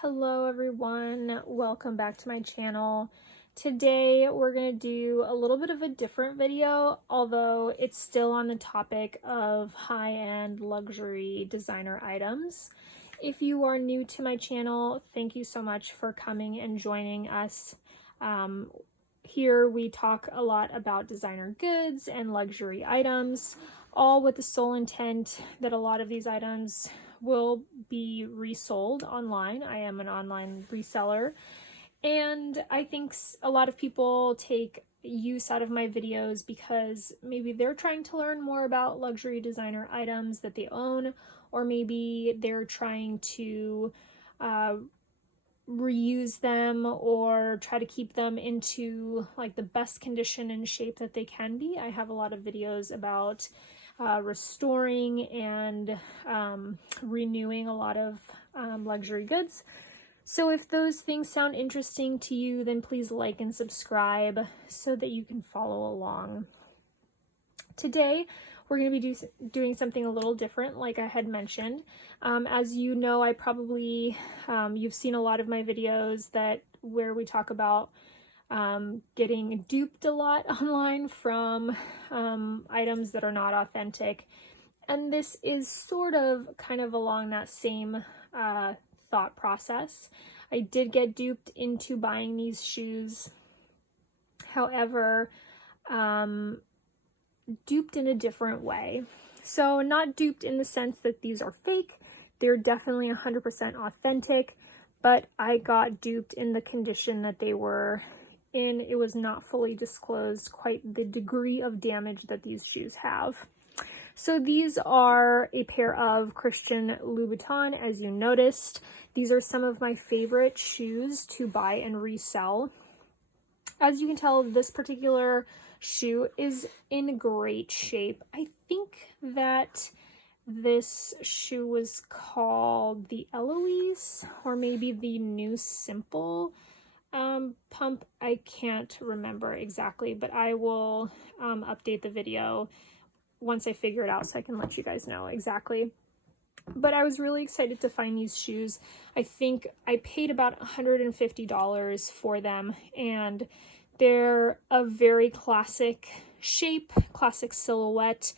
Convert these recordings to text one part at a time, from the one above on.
Hello everyone, welcome back to my channel. Today we're going to do a little bit of a different video, although it's still on the topic of high-end luxury designer items. If you are new to my channel, thank you so much for coming and joining us. Here we talk a lot about designer goods and luxury items, all with the sole intent that a lot of these items will be resold online. I am an online reseller, and I think a lot of people take use out of my videos because maybe they're trying to learn more about luxury designer items that they own, or maybe they're trying to reuse them or try to keep them into like the best condition and shape that they can be. I have a lot of videos about restoring and renewing a lot of luxury goods. So if those things sound interesting to you, then please like and subscribe so that you can follow along. Today, we're going to be doing something a little different, like I had mentioned. As you know, I probably, you've seen a lot of my videos where we talk about getting duped a lot online from items that are not authentic. And this is sort of kind of along that same thought process. I did get duped into buying these shoes. However, duped in a different way. So not duped in the sense that these are fake. They're definitely 100% authentic, but I got duped in the condition that they were in. It was not fully disclosed quite the degree of damage that these shoes have. So these are a pair of Christian Louboutin, as you noticed. These are some of my favorite shoes to buy and resell. As you can tell, this particular shoe is in great shape. I think that this shoe was called the Eloise, or maybe the New Simple pump. I can't remember exactly, but I will update the video once I figure it out so I can let you guys know exactly. But I was really excited to find these shoes. I think I paid about $150 for them, and they're a very classic shape, classic silhouette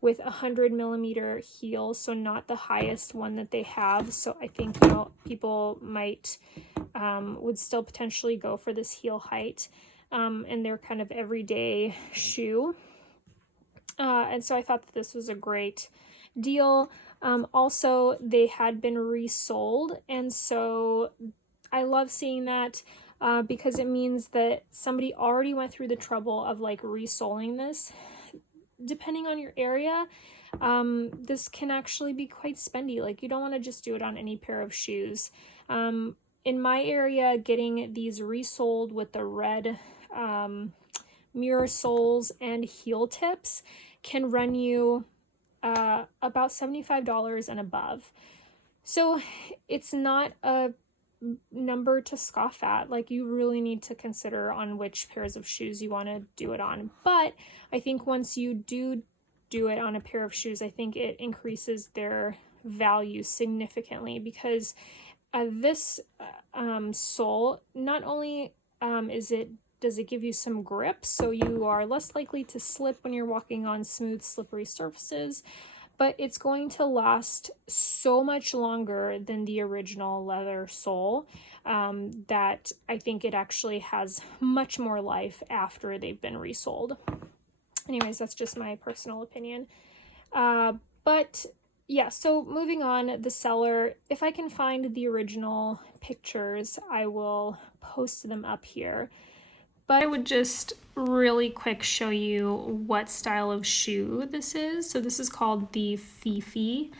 with 100mm heel, so not the highest one that they have. So I think, you know, people might would still potentially go for this heel height, and they're kind of everyday shoe. And so I thought that this was a great deal. Also, they had been resold, and so I love seeing that because it means that somebody already went through the trouble of like resoling this. Depending on your area, this can actually be quite spendy. Like, you don't want to just do it on any pair of shoes. In my area, getting these resoled with the red mirror soles and heel tips can run you about $75 and above. So it's not a number to scoff at. Like, you really need to consider on which pairs of shoes you want to do it on. But I think once you do it on a pair of shoes, I think it increases their value significantly, because this sole, not only does it give you some grip, so you are less likely to slip when you're walking on smooth, slippery surfaces, but it's going to last so much longer than the original leather sole that I think it actually has much more life after they've been resoled. Anyways, that's just my personal opinion. But yeah, so moving on, the seller, if I can find the original pictures, I will post them up here. But I would just really quick show you what style of shoe this is. So this is called the Fifi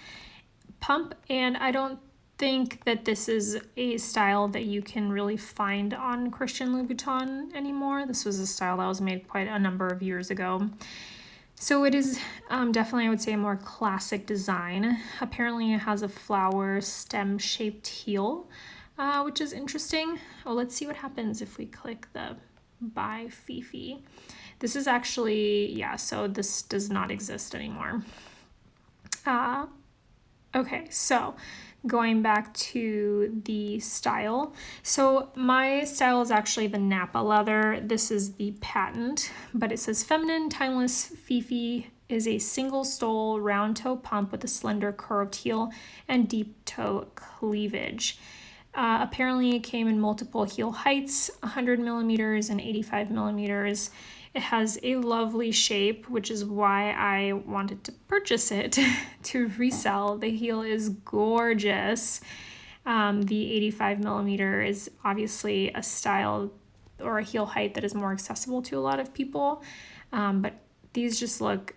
pump, and I don't think that this is a style that you can really find on Christian Louboutin anymore. This was a style that was made quite a number of years ago. So it is definitely, I would say, a more classic design. Apparently it has a flower stem shaped heel, which is interesting. Oh, let's see what happens if we click the by Fifi. This is actually, yeah, so this does not exist anymore. Okay, so going back to the style. So my style is actually the Napa leather. This is the patent, but it says feminine, timeless, Fifi is a single stole round toe pump with a slender curved heel and deep toe cleavage. Apparently it came in multiple heel heights, 100 millimeters and 85 millimeters. It has a lovely shape, which is why I wanted to purchase it to resell. The heel is gorgeous. The 85 millimeter is obviously a style or a heel height that is more accessible to a lot of people. But these just look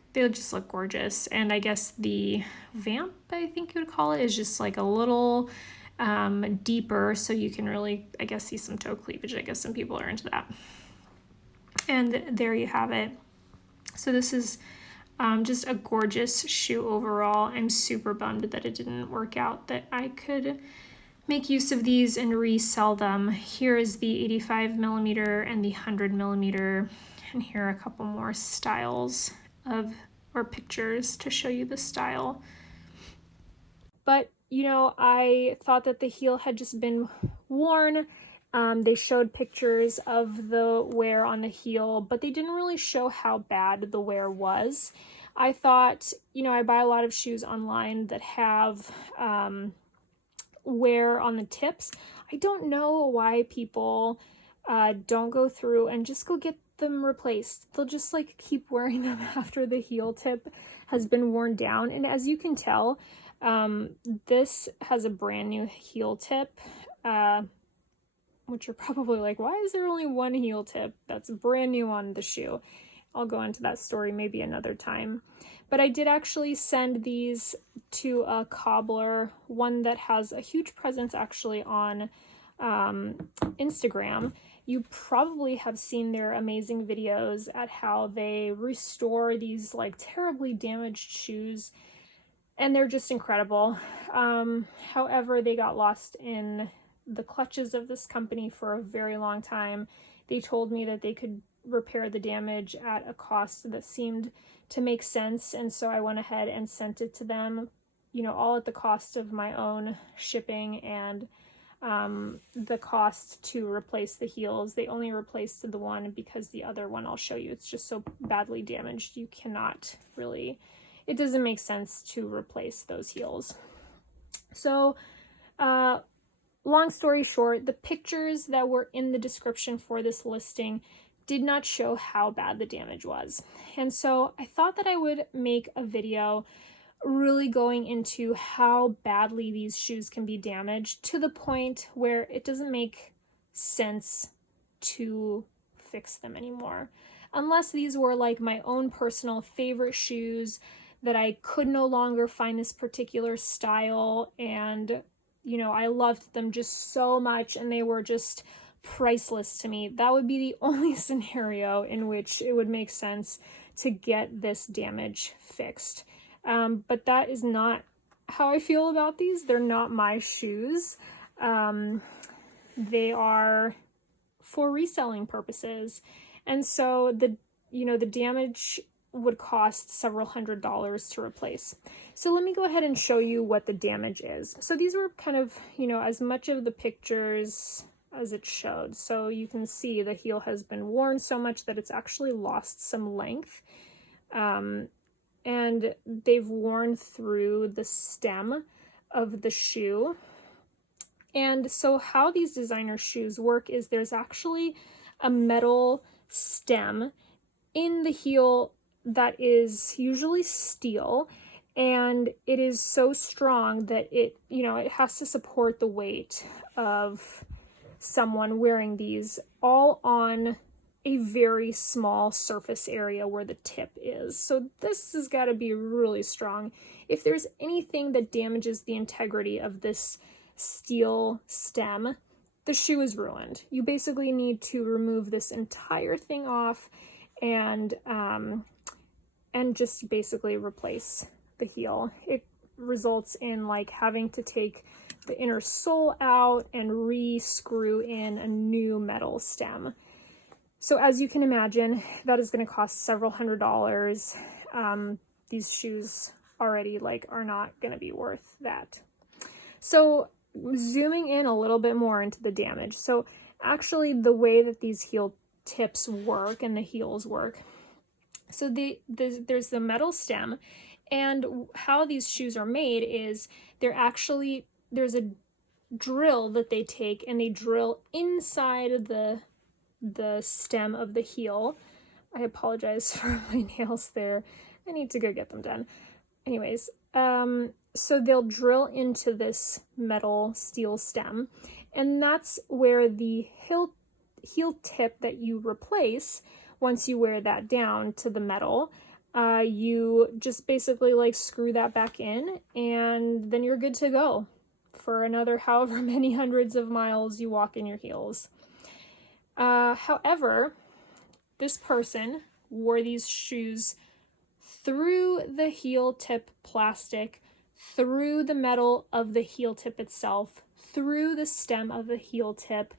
gorgeous. And I guess the vamp, I think you would call it, is just like a little deeper, so you can really, I guess, see some toe cleavage. I guess some people are into that. And there you have it. So this is just a gorgeous shoe overall. I'm super bummed that it didn't work out, that I could make use of these and resell them. Here is the 85 millimeter and the 100 millimeter. And here are a couple more styles or pictures to show you the style. But, you know, I thought that the heel had just been worn. They showed pictures of the wear on the heel, but they didn't really show how bad the wear was. I thought, you know, I buy a lot of shoes online that have wear on the tips. I don't know why people don't go through and just go get them replaced. They'll just like keep wearing them after the heel tip has been worn down. And as you can tell, this has a brand new heel tip, which you're probably like, why is there only one heel tip that's brand new on the shoe? I'll go into that story maybe another time. But I did actually send these to a cobbler, one that has a huge presence actually on Instagram. You probably have seen their amazing videos at how they restore these like terribly damaged shoes, and they're just incredible. However, they got lost in the clutches of this company for a very long time. They told me that they could repair the damage at a cost that seemed to make sense, and so I went ahead and sent it to them, you know, all at the cost of my own shipping and the cost to replace the heels. They only replaced the one because the other one I'll show you, it's just so badly damaged you cannot really, it doesn't make sense to replace those heels. So long story short, the pictures that were in the description for this listing did not show how bad the damage was. And so I thought that I would make a video really going into how badly these shoes can be damaged to the point where it doesn't make sense to fix them anymore. Unless these were like my own personal favorite shoes that I could no longer find this particular style, and you know, I loved them just so much and they were just priceless to me. That would be the only scenario in which it would make sense to get this damage fixed. But that is not how I feel about these. They're not my shoes. They are for reselling purposes. And so the damage would cost several $100s to replace. So let me go ahead and show you what the damage is. So these were kind of, you know, as much of the pictures as it showed. So you can see the heel has been worn so much that it's actually lost some length. And they've worn through the stem of the shoe. And so how these designer shoes work is there's actually a metal stem in the heel that is usually steel, and it is so strong that it has to support the weight of someone wearing these all on a very small surface area where the tip is. So this has got to be really strong. If there's anything that damages the integrity of this steel stem, the shoe is ruined. You basically need to remove this entire thing off and just basically replace the heel. It results in like having to take the inner sole out and re-screw in a new metal stem. So as you can imagine, that is going to cost several $100s. These shoes already are not going to be worth that. So zooming in a little bit more into the damage. So actually the way that these heel tips work and the heels work. So there's the metal stem, and how these shoes are made is there's a drill that they take and they drill inside the stem of the heel. I apologize for my nails there. I need to go get them done. Anyways, so they'll drill into this metal steel stem, and that's where the heel tip that you replace, once you wear that down to the metal, you just basically like screw that back in, and then you're good to go for another however many hundreds of miles you walk in your heels. However, this person wore these shoes through the heel tip plastic, through the metal of the heel tip itself, through the stem of the heel tip,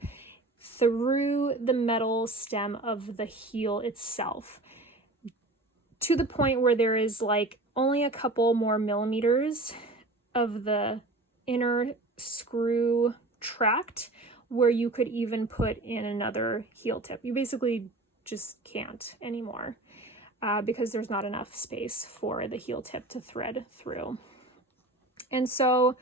through the metal stem of the heel itself, to the point where there is like only a couple more millimeters of the inner screw tract where you could even put in another heel tip. You basically just can't anymore because there's not enough space for the heel tip to thread through. And so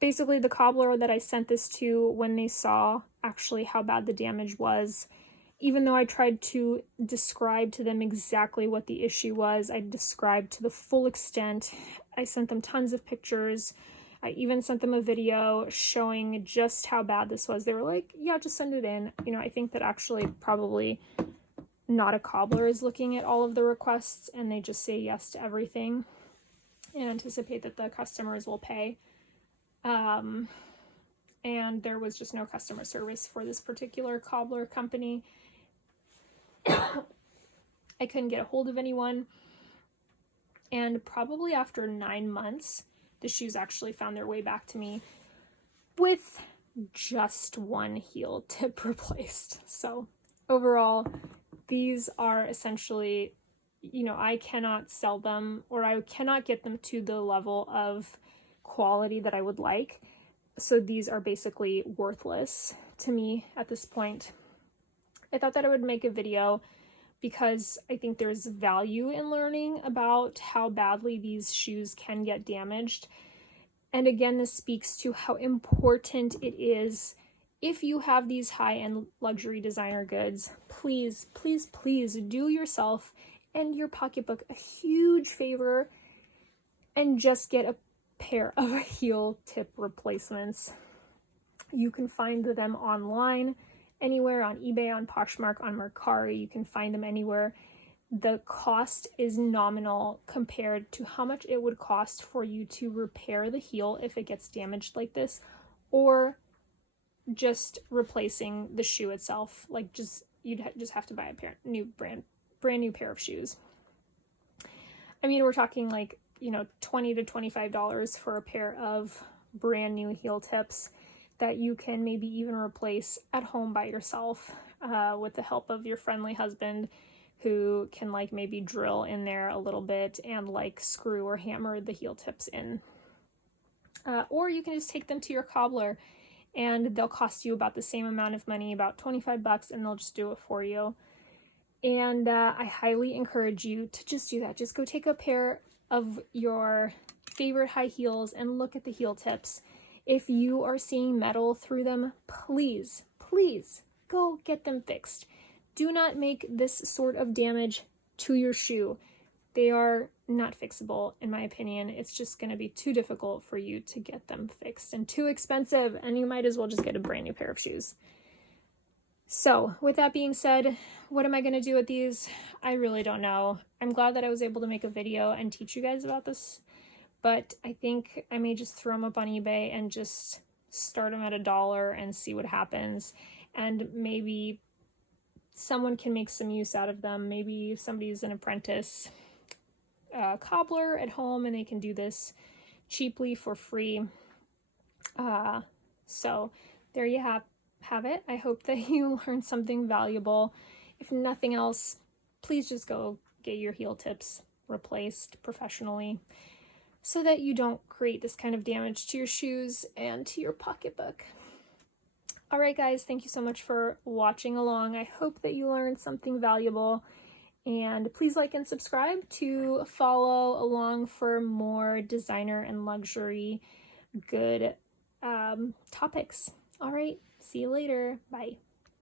basically the cobbler that I sent this to, when they saw actually how bad the damage was, even though I tried to describe to them exactly what the issue was, I described to the full extent. I sent them tons of pictures. I even sent them a video showing just how bad this was. They were like, yeah, just send it in. You know, I think that actually probably not a cobbler is looking at all of the requests and they just say yes to everything and anticipate that the customers will pay. And there was just no customer service for this particular cobbler company. I couldn't get a hold of anyone. And probably after 9 months, the shoes actually found their way back to me with just one heel tip replaced. So overall, these are essentially, you know, I cannot sell them, or I cannot get them to the level of quality that I would like. So these are basically worthless to me at this point. I thought that I would make a video because I think there's value in learning about how badly these shoes can get damaged. And again, this speaks to how important it is, if you have these high-end luxury designer goods, please, please, please do yourself and your pocketbook a huge favor and just get a pair of heel tip replacements. You can find them online, anywhere, on eBay, on Poshmark, on Mercari. You can find them anywhere. The cost is nominal compared to how much it would cost for you to repair the heel if it gets damaged like this, or just replacing the shoe itself. Like you'd just have to buy a brand new pair of shoes. I mean, we're talking like, you know, $20 to $25 for a pair of brand new heel tips that you can maybe even replace at home by yourself with the help of your friendly husband, who can like maybe drill in there a little bit and like screw or hammer the heel tips in. Or you can just take them to your cobbler and they'll cost you about the same amount of money, about $25, and they'll just do it for you. And I highly encourage you to just do that. Just go take a pair of your favorite high heels and look at the heel tips. If you are seeing metal through them, please, please go get them fixed. Do not make this sort of damage to your shoe. They are not fixable, in my opinion. It's just going to be too difficult for you to get them fixed and too expensive, and you might as well just get a brand new pair of shoes. So with that being said, what am I going to do with these? I really don't know. I'm glad that I was able to make a video and teach you guys about this, but I think I may just throw them up on eBay and just start them at $1 and see what happens. And maybe someone can make some use out of them. Maybe somebody's an apprentice cobbler at home and they can do this cheaply for free. So there you have it. I hope that you learned something valuable. If nothing else, please just go get your heel tips replaced professionally. so that you don't create this kind of damage to your shoes and to your pocketbook. All right, guys, thank you so much for watching along. I hope that you learned something valuable, and please like and subscribe to follow along for more designer and luxury good topics. All right, see you later. Bye.